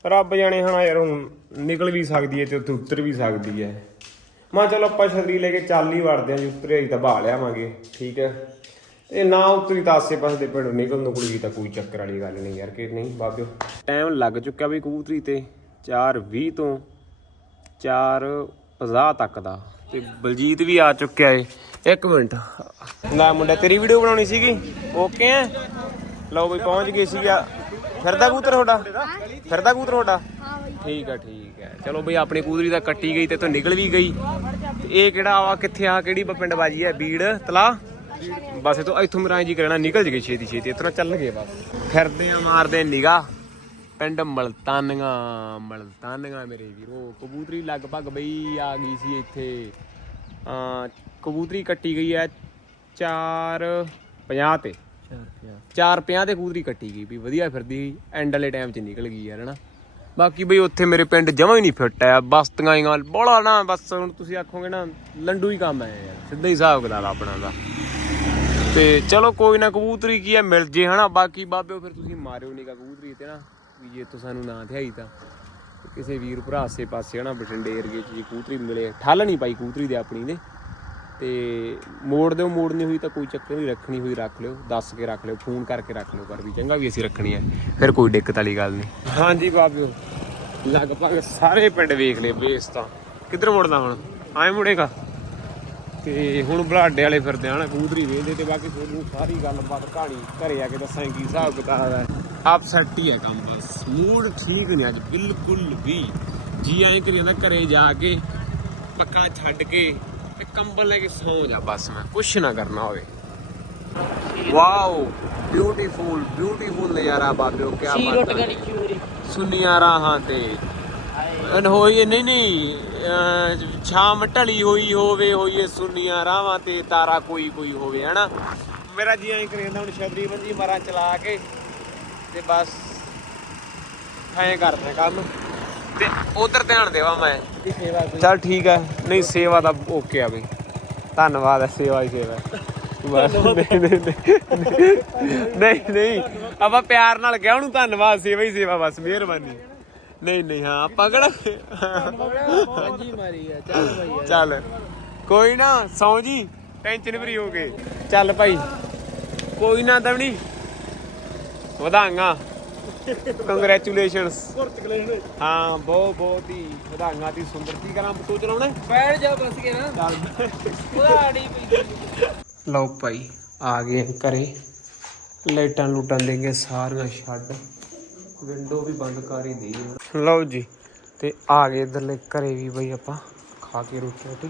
ਰੱਬ ਜਾਣੇ ਹਣਾ ਯਾਰ, ਹੁਣ ਨਿਕਲ ਵੀ ਸਕਦੀ ਹੈ ਤੇ ਉੱਥੇ ਉਤਰ ਵੀ ਸਕਦੀ ਹੈ। ਮੈਂ ਚਲੋ ਆਪਾਂ ਛਤਰੀ ਲੈ ਕੇ ਚੱਲ ਹੀ ਵੜਦੇ ਆਂ ਜੇ ਉਤਰੇ ਤਾਂ ਬਹਾ ਲਿਆਵਾਂਗੇ, ਠੀਕ ਹੈ। ਇਹ ਨਾ ਉਤਰੀ ਤਾਂ ਆਸੇ ਪਾਸੇ ਦੇ ਪਿੰਡ ਨਿਕਲਣ ਨੂੰ ਕੁੜੀ ਤਾਂ ਕੋਈ ਚੱਕਰ ਵਾਲੀ ਗੱਲ ਨਹੀਂ ਯਾਰ ਕਿ ਨਹੀਂ, ਬਾਬਿਓ। ਟਾਈਮ ਲੱਗ ਚੁੱਕਿਆ ਵੀ ਕਬੂਤਰੀ ਤੇ 4:20 ਤੋਂ 4:50 ਤੱਕ ਦਾ। ਤੇ ਬਲਜੀਤ ਵੀ ਆ ਚੁੱਕਿਆ ਏ। ਇੱਕ ਮਿੰਟ। ਨਾ ਮੁੰਡਾ, ਤੇਰੀ ਵੀਡੀਓ ਬਣਾਉਣੀ ਸੀਗੀ? ਓਕੇ ਆ? ਲਓ ਬਈ, ਪਹੁੰਚ ਗਏ ਸੀਗਾ ਫਿਰਦਾ ਕੂਤਰ ਤੁਹਾਡਾ? ਫਿਰਦਾ ਕੂਤਰ ਤੁਹਾਡਾ? ਠੀਕ ਆ ਠੀਕ ਆ। ਚਲੋ ਬਈ, ਆਪਣੀ ਕੂਦਰੀ ਤਾਂ ਕੱਟੀ ਗਈ ਤੇ ਤੋਂ ਨਿਕਲ ਵੀ ਗਈ। ਤੇ ਇਹ ਕਿਹੜਾ ਆ, ਕਿੱਥੇ ਆ, ਕਿਹੜੀ ਪਿੰਡ ਬਾਜੀ ਹੈ ਬੀੜ ਤਲਾ ਬਸ ਇਥੋਂ ਇੱਥੋਂ ਮੇਰਾ ਜੀ ਕਰਨਾ ਨਿਕਲ ਜਗੇ ਛੇਤੀ ਛੇਤੀ ਇਤਨਾ ਚੱਲ ਗਏ ਬਸ। ਫਿਰਦੇ ਆ, ਮਾਰਦੇ ਨਿਗਾ ਪਿੰਡ ਮਲਤਾਨੀਆਂ ਮਲਤਾਨੀਆਂ ਮੇਰੇ ਵੀਰੋ। ਕਬੂਤਰੀ ਲਗਭਗ ਬਈ ਆ ਗਈ ਸੀ ਇੱਥੇ। ਆ ਕਬੂਤਰੀ ਕੱਟੀ ਗਈ ਹੈ 450 ਤੇ। 450 ਤੇ ਕਬੂਤਰੀ ਕੱਟੀ ਗਈ ਵੀ ਵਧੀਆ ਫਿਰਦੀ ਐਂਡ ਵਾਲੇ ਟਾਈਮ 'ਚ ਨਿਕਲ ਗਈ ਯਾਰ ਹਨਾ। ਬਾਕੀ ਬਈ ਉੱਥੇ ਮੇਰੇ ਪਿੰਡ ਜਮਾ ਹੀ ਨਹੀਂ ਫਿੱਟ ਆ ਬਸਤੀਆਂ ਹੀ ਗਾਲ ਬੋਲਾ ਨਾ ਬਸ ਹੁਣ ਤੁਸੀਂ ਆਖੋਗੇ ਨਾ ਲੰਡੂ ਹੀ ਕੰਮ ਹੈ ਯਾਰ। ਸਿੱਧਾ ਹੀ ਹਿਸਾਬ ਕਿਤਾਬ ਆਪਣਾ ਦਾ। ਤੇ ਚਲੋ ਕੋਈ ਨਾ ਕਬੂਤਰੀ ਕੀ ਹੈ ਮਿਲ ਜੇ ਹਨਾ। ਬਾਕੀ ਬਾਬਿਓ ਫਿਰ ਤੁਸੀਂ ਮਾਰਿਓ ਨਹੀਂ ਕਬੂਤਰੀ ਤੇ ਨਾ। ਵੀ ਜੇ ਤੋਂ ਸਾਨੂੰ ਨਾ ਥਿਆਈ ਤਾਂ ਤੇ ਕਿਸੇ ਵੀਰ ਭਰਾ ਆਸੇ ਪਾਸੇ ਹਨਾ, ਬਠਿੰਡੇ ਏਰੀਏ 'ਚ ਜੀ ਕੂਤਰੀ ਮਿਲੇ ਠੱਲ ਨਹੀਂ ਪਾਈ ਕਬੂਤਰੀ ਦੇ ਆਪਣੀ ਦੇ। ਤੇ ਮੋੜ ਦਿਓ ਮੋੜਨੀ ਹੋਈ ਤਾਂ ਕੋਈ ਚੱਕਰ ਨਹੀਂ, ਰੱਖਣੀ ਹੋਈ ਰੱਖ ਲਿਓ, ਦੱਸ ਕੇ ਰੱਖ ਲਿਓ, ਫੋਨ ਕਰਕੇ ਰੱਖ ਲਿਓ ਪਰ ਵੀ। ਚੰਗਾ ਵੀ ਅਸੀਂ ਰੱਖਣੀ ਹੈ ਫਿਰ ਕੋਈ ਦਿੱਕਤ ਵਾਲੀ ਗੱਲ ਨਹੀਂ। ਹਾਂਜੀ ਬਾਬਿਓ, ਲਗਭਗ ਸਾਰੇ ਪਿੰਡ ਵੇਖ ਲਏ, ਬੇਸ ਤਾਂ। ਕਿੱਧਰ ਮੁੜਦਾ ਹੁਣ? ਆਏ ਮੁੜੇਗਾ ਤੇ ਹੁਣ ਬਲਾਡੇ ਵਾਲੇ ਫਿਰਦੇ ਹਨ ਕਬੂਤਰੀ ਵੇਚਦੇ ਤੇ ਬਾਕੀ ਤੁਹਾਨੂੰ ਸਾਰੀ ਗੱਲਬਾਤ, ਕਹਾਣੀ ਘਰੇ ਆ ਕੇ ਦੱਸਾਂਗੇ, ਕੀ ਹਿਸਾਬ ਕਿਤਾਬ ਹੈ। ਅਪਸੈਟ ਹੀ ਹੈ ਕੰਮ ਬਸ। ਮੂਡ ਠੀਕ ਨਹੀਂ ਅੱਜ ਬਿਲਕੁਲ ਵੀ। ਜੀ ਐਂ ਕਰੀ ਜਾਂਦਾ ਘਰੇ ਜਾ ਕੇ ਪੱਕਾ ਛੱਡ ਕੇ ਤੇ ਕੰਬਲ ਲੈ ਕੇ ਸੌਂ ਜਾ ਬਸ ਮੈਂ। ਕੁਛ ਨਾ ਕਰਨਾ ਹੋਵੇ। ਵਾਓ ਬਿਊਟੀਫੁਲ ਬਿਊਟੀਫੁਲ ਨਜ਼ਾਰਾ ਬਾਬਿਓ ਕੀ ਬਾਤ ਹੈ। ਗਣੀ ਚੂਰੀ ਸੁਨੀਆਂ ਰਾਹਾਂ ਤੇ। ਅਨ ਹੋਈ ਨਹੀਂ ਨਹੀਂ ਸ਼ਾਮ ਢਲੀ ਹੋਈ ਹੋਵੇ ਹੋਈਏ ਸੁਨੀਆਂ ਰਾਹਾਂ ਤੇ ਤਾਰਾ ਕੋਈ ਕੋਈ ਹੋਵੇ ਹਨਾ? ਮੇਰਾ ਜੀ ਐਂ ਕਰੀ ਜਾਂਦਾ ਹੁਣ ਛਤਰੀ ਬੰਜੀ ਮਾਰਾਂ ਚਲਾ ਕੇ ਤੇ ਬਸ ਐਂ ਕਰਦੇ ਕੰਮ। ਤੇ ਉਧਰ ਧਿਆਨ ਦੇਵਾ ਮੈਂ। ਦੀ ਸੇਵਾ ਕੋਈ ਚਲ ਠੀਕ ਹੈ ਨਹੀਂ ਸੇਵਾ ਤਾਂ ਓਕੇ ਆ ਬਈ। ਧੰਨਵਾਦ ਹੈ ਸੇਵਾ ਹੀ ਸੇਵਾ। ਹੈ। ਬਸ ਨਹੀਂ ਨਹੀਂ ਨਹੀਂ। ਨਹੀਂ ਨਹੀਂ। ਆਪਾਂ ਪਿਆਰ ਨਾਲ ਕਿਹਾ ਉਹਨੂੰ ਧੰਨਵਾਦ ਸੇਵਾ ਹੀ ਸੇਵਾ ਬਸ ਮਿਹਰਬਾਨੀ। ਨਹੀਂ ਨਹੀਂ ਹਾਂ ਆਪਾਂ ਕਿਹੜਾ ਹਾਂਜੀ ਮਾਰੀ ਆ। ਚੱਲ ਭਾਈ ਯਾਰ ਚੱਲ। ਕੋਈ ਨਾ ਸੌ ਜੀ। ਟੈਨਸ਼ਨ ਫਰੀ ਹੋ ਗਏ ਚੱਲ ਭਾਈ। ਕੋਈ ਨਾ ਦਵਣੀ ਵਧਾਈਆਂ। ਕੰਗ੍ਰੈਚੁਲੇਸ਼ਨਸ ਹਾਂ ਬਹੁਤ ਬਹੁਤ ਹੀ ਵਧਾਈਆਂ ਦੀ ਸੁੰਦਰ। ਕੀ ਕਰਾਂ ਤੂੰ ਚਲਾਉਣਾ ਹੈ? ਬੈਠ ਜਾ ਬਸ ਕੇ ਨਾ। ਉਹਦਾ ਆੜੀ ਪਈ ਲਓ ਭਾਈ ਆ ਗਏ ਘਰੇ। ਲਾਈਟਾਂ ਲੂਟਾਂ ਦੇ ਕੇ ਸਾਰੀਆਂ ਛੱਡ। ਵਿੰਡੋ ਵੀ ਬੰਦ ਕਰ ਹੀ ਦੇਈ। ਲਓ ਜੀ ਤੇ ਆ ਗਏ ਇਧਰਲੇ ਘਰੇ ਵੀ ਬਈ ਆਪਾਂ। ਖਾ ਕੇ ਰੋਟੀ ਰੋਟੀ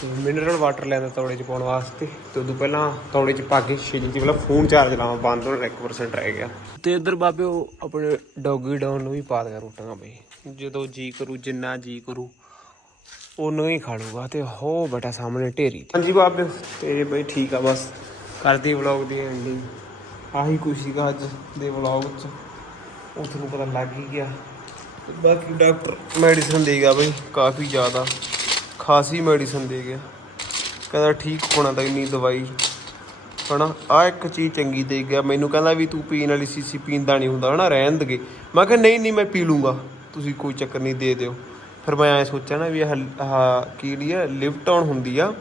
ਤੇ ਮਿਨਰਲ ਵਾਟਰ ਲੈਂਦਾ ਤੌੜੇ ਚ ਪਾਉਣ ਵਾਸਤੇ। ਤੇ ਉਦੋਂ ਪਹਿਲਾਂ ਤੌੜੇ ਚ ਪਾ ਕੇ ਛਿਲ ਜੀ ਪਹਿਲਾਂ ਫੋਨ ਚਾਰਜ ਲਾਵਾਂ, ਬੰਦ ਹੋਣਾ 1% ਰਹਿ ਗਿਆ। ਤੇ ਇਧਰ ਬਾਬੇ ਉਹ ਆਪਣੇ ਡੌਗੀ ਡਾਊਨ ਨੂੰ ਵੀ ਪਾ ਦਿਆ ਰੋਟੀਆਂ ਬਈ। ਜਦੋਂ ਜੀ ਕਰੂ, ਜਿੰਨਾ ਜੀ ਕਰੂ, ਉਹਨੂੰ ਹੀ ਖਾ ਲੂਗਾ ਤੇ ਹੋ ਬਟਾ ਸਾਹਮਣੇ ਢੇਰੀ ਹਾਂਜੀ ਬਾਬੇ, ਤੇ ਬਈ ਠੀਕ ਆ ਬਸ। ਕਰਦੀ ਵਲੌਗ ਦੀ ਐਂਡਿੰਗ ਆਹੀ ਕੁਛ ਸੀਗਾ ਅੱਜ ਦੇ ਵਲੌਗ 'ਚ। ਉਹ ਤੁਹਾਨੂੰ ਪਤਾ ਲੱਗ ਹੀ ਗਿਆ। ਬਾਕੀ ਡਾਕਟਰ ਮੈਡੀਸਨ ਦੇ ਗਿਆ ਬਈ, ਕਾਫੀ ਜ਼ਿਆਦਾ। ਖਾਸੀ ਮੈਡੀਸਨ ਦੇ ਗਿਆ ਕਹਿੰਦਾ ਠੀਕ ਹੋਣਾ ਤਾਂ ਇੰਨੀ ਦਵਾਈ। ਹਨਾ ਆ ਇੱਕ ਚੀਜ਼ ਚੰਗੀ ਦੇ ਗਿਆ। ਮੈਨੂੰ ਕਹਿੰਦਾ ਵੀ ਤੂੰ ਪੀਣ ਵਾਲੀ ਸੀਸੀ ਪੀਂਦਾ ਨਹੀਂ ਹੁੰਦਾ। ਹਨਾ, ਰਹਿਣ ਦਗੇ ਮੈਂ ਕਿਹਾ ਨਹੀਂ ਨਹੀਂ, ਮੈਂ ਪੀ ਲੂੰਗਾ। ਤੁਸੀਂ ਕੋਈ ਚੱਕਰ ਨਹੀਂ, ਦੇ ਦਿਓ। ਫਿਰ ਮੈਂ ਐ ਸੋਚਿਆ ਨਾ ਵੀ ਆਹ ਕੀ ਲਈ ਆ ਲਿਫਟ ਆਨ ਹੁੰਦੀ ਆ।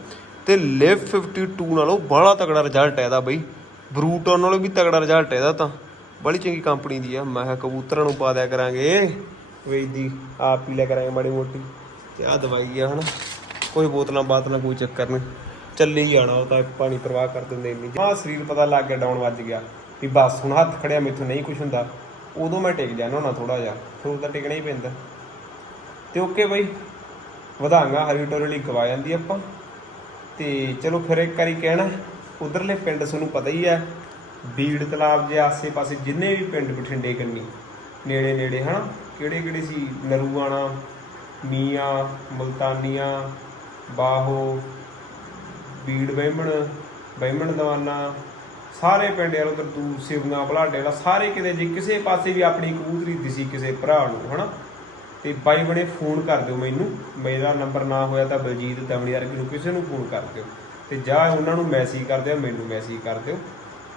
ਤੇ ਲਿਵ 52 ਨਾਲੋਂ ਬੜਾ ਤਗੜਾ ਰਿਜ਼ਲਟ ਹੈ ਇਹਦਾ ਬਈ। ਬਰੂਟਨ ਨਾਲੋਂ ਵੀ ਤਗੜਾ ਰਿਜ਼ਲਟ ਹੈ ਇਹਦਾ ਤਾਂ। ਬੜੀ ਚੰਗੀ ਕੰਪਨੀ ਦੀ ਆ। ਮੈਂ ਕਿਹਾ ਕਬੂਤਰਾਂ ਨੂੰ ਪਾ ਦਿਆ ਕਰਾਂਗੇ। ਵੇਚਦੀ ਆਪ ਪੀ ਲਿਆ ਕਰਾਂਗੇ ਮਾੜੀ ਮੋਟੀ। ਤੇ ਆ ਦਵਾਈ ਆ, ਹਨਾ। ਕੋਈ ਬੋਤਲਾਂ ਬਾਤਲਾਂ ਕੋਈ ਚੱਕਰ ਨਹੀਂ। ਚੱਲੇ ਹੀ ਜਾਣਾ ਉਹ ਤਾਂ ਪਾਣੀ ਪ੍ਰਵਾਹ ਕਰ ਦਿੰਦੇ ਇੰਨੀ। ਆ ਸਰੀਰ ਪਤਾ ਲੱਗ ਗਿਆ ਡਾਊਨ ਵੱਜ ਗਿਆ। ਵੀ ਬਸ ਹੁਣ ਹੱਥ ਖੜਿਆ, ਮੈਥੋਂ ਨਹੀਂ ਕੁਝ ਹੁੰਦਾ। ਉਦੋਂ ਮੈਂ ਟਿਕ ਜਾਣਾ ਨਾ ਥੋੜਾ ਜਿਹਾ, ਫਿਰ ਉਹ ਤਾਂ ਟਿਕਣਾ ਹੀ ਪੈਂਦਾ। ਤੇ ਓਕੇ ਬਾਈ, ਵਧਾਂਗਾ, ਹਰੀ ਟੋਰੇ ਲਈ ਗਵਾ ਜਾਂਦੀ ਆਪਾਂ। ਤੇ ਚਲੋ ਫਿਰ ਇੱਕ ਵਾਰੀ ਕਹਿਣਾ, ਉਧਰਲੇ ਪਿੰਡ ਤੁਹਾਨੂੰ ਪਤਾ ਹੀ ਹੈ ਬੀੜ ਤਲਾਬ ਦੇ ਆਸੇ-ਪਾਸੇ ਜਿੰਨੇ ਵੀ ਪਿੰਡ ਬਠਿੰਡੇ ਕੰਨੀ ਨੇੜੇ ਨੇੜੇ ਹਨਾ ਕਿਹੜੇ ਕਿਹੜੇ ਸੀ? ਨਰੂਆਣਾ, ਮੀਆਂ, ਮਲਤਾਨੀਆਂ ਬਾਹੋ, ਬੀੜ ਬਹਿਮਣ ਬਹਿਮਣ ਦਵਾਨਾ, ਸਾਰੇ ਪਿੰਡ ਯਾਰ ਉਧਰ ਸਿਵਨਾ ਭਲਾਡੇ ਵਾਲਾ, ਸਾਰੇ ਕਿਤੇ ਜੇ ਕਿਸੇ ਪਾਸੇ ਵੀ ਆਪਣੀ ਕਬੂਤਰੀ ਦਿਸੀ ਕਿਸੇ ਭਰਾ ਨੂੰ, ਹਨਾ? ਤੇ ਬਾਈ ਬਣੇ ਫੋਨ ਕਰ ਦਿਓ ਮੈਨੂੰ, ਮੇਰਾ ਨੰਬਰ ਨਾ ਹੋਇਆ ਤਾਂ ਬਲਜੀਤ ਦਮੜੀ ਵਰਗੀ ਨੂੰ ਕਿਸੇ ਨੂੰ ਫੋਨ ਕਰ ਦਿਓ। ਤੇ ਜਾਂ ਉਹਨਾਂ ਨੂੰ ਮੈਸੇਜ ਕਰ ਦਿਓ, ਮੈਨੂੰ ਮੈਸੇਜ ਕਰ ਦਿਓ,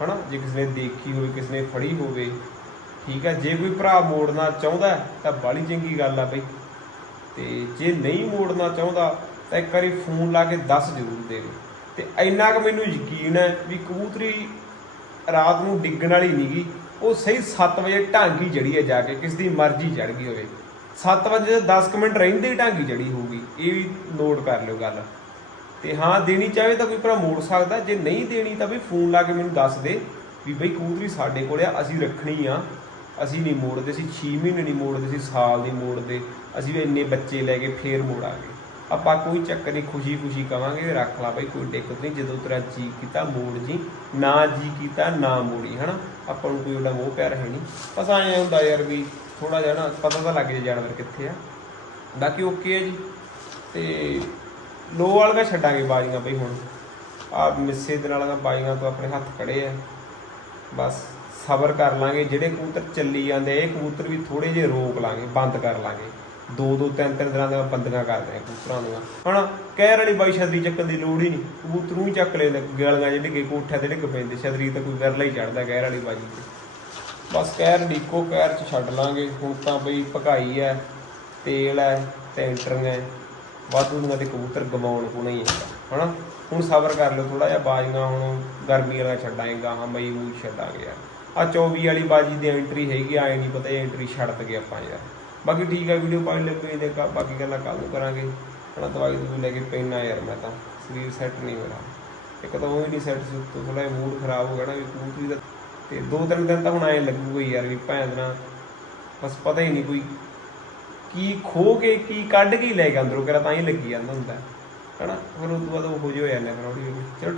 ਹਨਾ? ਜੇ ਕਿਸੇ ਨੇ ਦੇਖੀ ਹੋਵੇ, ਕਿਸੇ ਨੇ ਫੜੀ ਹੋਵੇ, ਠੀਕ ਹੈ? ਜੇ ਕੋਈ ਭਰਾ ਮੋੜਨਾ ਚਾਹੁੰਦਾ ਤਾਂ ਬਾਲੀ ਚੰਗੀ ਗੱਲ ਆ ਬਈ। ਤੇ ਜੇ ਨਹੀਂ ਮੋੜਨਾ ਚਾਹੁੰਦਾ ਤਾਂ ਇੱਕ ਵਾਰੀ ਫੋਨ ਲਾ ਕੇ ਦੱਸ ਜ਼ਰੂਰ ਦੇਵੇ ਤੇ ਇੰਨਾ ਕੁ ਮੈਨੂੰ ਯਕੀਨ ਹੈ ਵੀ ਕਬੂਤਰੀ ਰਾਤ ਨੂੰ ਡਿੱਗਣ ਵਾਲੀ ਨਹੀਂਗੀ ਉਹ ਸਹੀ 7 ਵਜੇ ਢਾਂਗੀ ਜੜੀ ਹੈ ਜਾ ਕੇ, ਕਿਸ ਦੀ ਮਰਜ਼ੀ ਚੜ ਗਈ ਹੋਵੇ। 7 ਵਜੇ 10 ਕੁ ਮਿੰਟ ਰਹਿੰਦੇ ਹੀ ਢਾਂਗੀ ਜੜੀ ਹੋਊਗੀ, ਇਹ ਵੀ ਨੋਟ ਕਰ ਲਿਓ ਗੱਲ। ਤੇ ਹਾਂ, ਦੇਣੀ ਚਾਹੇ ਤਾਂ ਕੋਈ ਭਰਾ ਮੋੜ ਸਕਦਾ, ਜੇ ਨਹੀਂ ਦੇਣੀ ਤਾਂ ਵੀ ਫੋਨ ਲਾ ਕੇ ਮੈਨੂੰ ਦੱਸ ਦੇ ਵੀ ਬਈ ਕਬੂਤਰੀ ਸਾਡੇ ਕੋਲ ਆ, ਅਸੀਂ ਰੱਖਣੀ ਆ। ਅਸੀਂ ਨਹੀਂ ਮੋੜਦੇ ਸੀ 6 ਮਹੀਨੇ ਨਹੀਂ ਮੋੜਦੇ ਸੀ ਸਾਲ ਨਹੀਂ ਮੋੜਦੇ, ਅਸੀਂ ਵੀ ਇੰਨੇ ਬੱਚੇ ਲੈ ਕੇ ਫੇਰ ਮੋੜਾਂਗੇ। ਆਪਾਂ ਕੋਈ ਚੱਕਰ ਨਹੀਂ ਖੁਸ਼ੀ ਖੁਸ਼ੀ ਕਵਾਂਗੇ ਰੱਖ ਲਾ ਬਈ ਕੋਈ ਦਿੱਕਤ ਨਹੀਂ। ਜਦੋਂ ਤੇਰਾ ਜੀ ਕੀਤਾ ਮੋੜ ਜੀ ਨਾ ਜੀ ਕੀਤਾ ਨਾ ਮੋੜੀ ਹਨਾ? ਆਪਾਂ ਨੂੰ ਕੋਈ ਉਹਦਾ ਮੋਹ ਪਿਆਰ ਹੈ ਨਹੀਂ। ਬਸ ਐਂ ਹੁੰਦਾ ਯਾਰ ਵੀ ਥੋੜਾ ਜਿਹਾ ਨਾ ਪਤਾ ਤਾਂ ਲੱਗ ਜੇ ਜਾਨਵਰ ਕਿੱਥੇ ਆ। ਬਾਕੀ ਓਕੇ ਹੈ ਜੀ। ਤੇ ਲੋ ਵਾਲੀਆਂ ਛੱਡਾਂਗੇ ਬਾਜੀਆਂ ਬਈ ਹੁਣ। ਆ ਮਿੱਸੇ ਦੇ ਨਾਲ ਬਾਜੀਆਂ ਤੋਂ ਆਪਣੇ ਹੱਥ ਖੜੇ ਆ। ਬਸ ਸਬਰ ਕਰ ਲਾਂਗੇ। ਜਿਹੜੇ ਕਬੂਤਰ ਚੱਲੀ ਜਾਂਦੇ ਆ, ਇਹ ਕਬੂਤਰ ਵੀ ਥੋੜੇ ਜਿਹੇ ਰੋਕ ਲਾਂਗੇ ਬੰਦ ਕਰ ਲਾਂਗੇ। ਦੋ ਦੋ ਤਿੰਨ ਤਿੰਨ ਤਰ੍ਹਾਂ ਦੀਆਂ ਬੰਦੀਆਂ ਕਰਦੇ ਆ ਕਬੂਤਰਾਂ ਦੀਆਂ। ਹਣਾ ਕਹਿਰ ਵਾਲੀ ਬਾਈ ਛਤਰੀ ਚੱਕਣ ਦੀ ਲੋੜ ਹੀ ਨਹੀਂ। ਕਬੂਤਰ ਨੂੰ ਹੀ ਚੱਕ ਲੈਂਦੇ ਗਾਲੀਆਂ ਜਿਹੜੇ ਕਿ ਕੋਠੇ ਤੇ ਡਿੱਗ ਪੈਂਦੇ ਛਤਰੀ ਤਾਂ ਕੋਈ ਗਰਲਾ ਹੀ ਚੜਦਾ ਕਹਿਰ ਵਾਲੀ ਬਾਜੀ ਤੇ ਬਸ ਕਹਿਰ ਡੀਕੋ ਕਹਿਰ ਚ ਛੱਡ ਲਾਂਗੇ। ਹੁਣ ਤਾਂ ਬਈ ਭਕਾਈ ਐ, ਤੇਲ ਐ ਟੈਂਟਰੀਆਂ ਐ। ਵਾਧੂ ਦੀਆਂ ਤੇ ਕਬੂਤਰ ਗਮਾਉਣ ਕੋ ਨਹੀਂ ਹੈਗਾ ਹਨਾ, ਹੁਣ ਸਬਰ ਕਰ ਲਓ ਥੋੜਾ ਜਿਹਾ ਬਾਜੀਆਂ, ਹੁਣ ਗਰਮੀ ਵਾਲਾ ਛੱਡਾਂਗੇ ਗਾਹਾਂ ਮਈ ਮੂਈ ਛੱਡਾਂਗੇ ਯਾਰ। ਆ 24 ਵਾਲੀ ਬਾਜੀ ਦੀ ਐਂਟਰੀ ਹੈਗੀ ਆਏ ਨਹੀਂ ਪਤਾ ਐਂਟਰੀ ਛੱਡ ਦਗੇ ਆਪਾਂ ਯਾਰ। ਬਾਕੀ ਠੀਕ ਆ ਵੀਡੀਓ ਪਾਣੀ ਲੱਗੇ ਦੇ ਬਾਕੀ ਗੱਲਾਂ ਕੱਲ ਨੂੰ ਕਰਾਂਗੇ ਹਣਾ ਦਵਾਈ ਦੂਈ ਲੈ ਕੇ ਪੈਣਾ ਯਾਰ, ਮੈਂ ਤਾਂ ਸਰੀਰ ਸੈੱਟ ਨਹੀਂ ਮੇਰਾ ਇੱਕ ਤਾਂ ਉਹ ਹੀ ਨਹੀਂ ਸੈੱਟ ਸੀ ਉੱਤੋਂ ਥੋੜਾ ਜਿਹਾ ਮੂਡ ਖਰਾਬ ਹੋ ਗਿਆ ਨਾ, ਵੀ ਕਬੂਤਰੀ ਦਾ ਤੇ ਦੋ ਤਿੰਨ ਦਿਨ ਤਾਂ ਹੁਣ ਐਂ ਲੱਗੂਗਾ ਯਾਰ ਵੀ ਭੈਣ ਦਾ ਬਸ ਪਤਾ ਹੀ ਨਹੀਂ ਕੋਈ ਕੀ ਖੋ ਕੇ ਕੀ ਕੱਢ ਕੇ ਹੀ ਲੈ ਕੇ ਅੰਦਰੋਂ ਕਰਾ ਤਾਂ ਹੀ ਲੱਗੀ ਜਾਂਦਾ ਹੁੰਦਾ। ਹਨਾ? ਫਿਰ ਉਸ ਤੋਂ ਬਾਅਦ ਉਹ ਹੋ ਜਿਹਾ ਹੋ ਜਾਂਦਾ ਫਿਰ ਹੌਲੀ ਹੌਲੀ ਚਲੋ